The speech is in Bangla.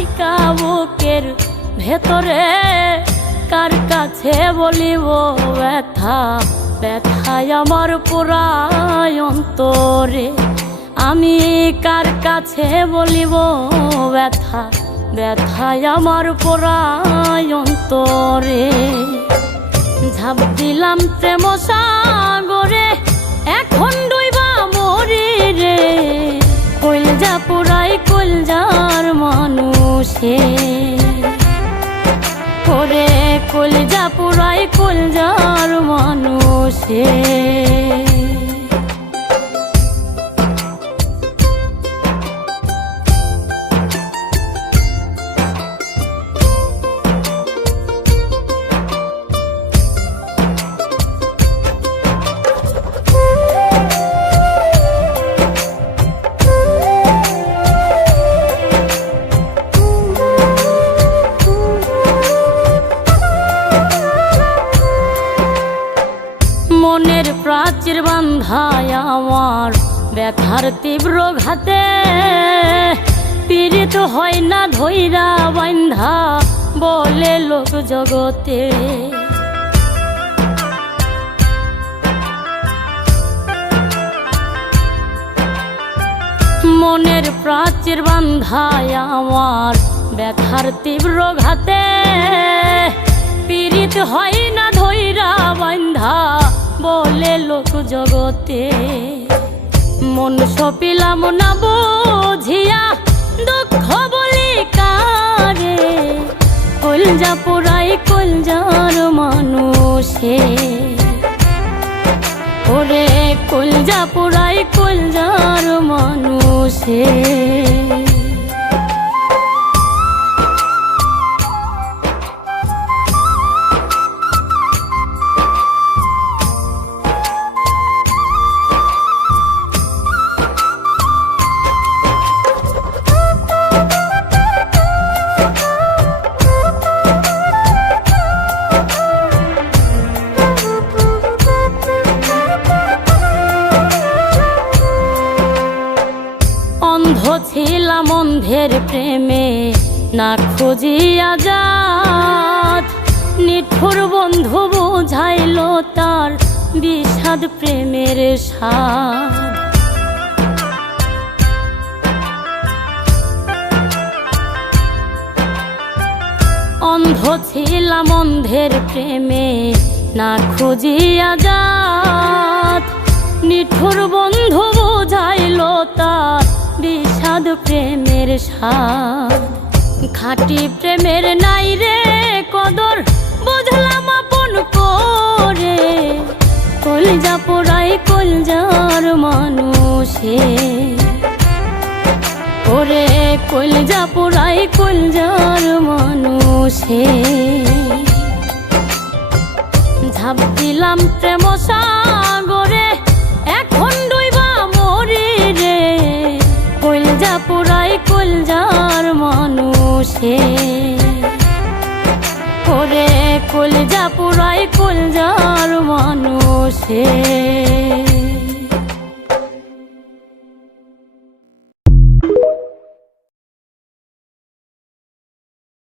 ঢাইকা বুকের ভেতরে কার কাছে বলিব ব্যথা, ব্যথায় আমার পুরায় অন্তরে। আমি কার কাছে বলিব ব্যথা, ব্যথায় আমার পুরায় অন্তরে। ঝাঁপ দিলাম প্রেম সাগরে, এখন ডুইবা মরি রে। কলজা পুরাই কলজার মানুষে, ওরে কলজা পুরাই কলজার মানুষে। মনের প্রাচীর বান্ধায় আমার ব্যথার তীব্র ঘাতে, পীড়িত হয় না ধৈরা বান্ধা বলে লোক জগতে। মনের প্রাচীর বান্ধায় আমার ব্যথার তীব্র ঘাতে, পীড়িত হয় না ধৈরা বান্ধা বলে লোক জগতে। মন সপিলাম না বুঝিয়া দুঃখ বলি কারে, কলজা পুরাই কলজার মানুষে, ওরে কলজা পুরাই কলজার মানুষে। অন্ধ ছিলাম অন্ধের প্রেমে না খুঁজিয়া জাত, নিঠুর বন্ধু বুঝাইল তার বিষাদ প্রেমের স্বাদ। অন্ধ ছিলাম অন্ধের প্রেমে না খুঁজিয়া জাত, নিঠুর বন্ধু বুঝাইল তার বিষাদ প্রেমের স্বাদ। খাঁটি প্রেমের নাই রে কদর, বুঝলাম আপন করে, কলজা পোড়াই কলজার মানুষে, ওরে কলজা পোড়াই কলজার মানুষে। ঝাঁপ দিলাম প্রেম সাগরে, এখন ডুইবা মরি রে। কলজা পুরাই কলজার মানুষে, ওরে কলজা পুরাই কলজার মানুষে।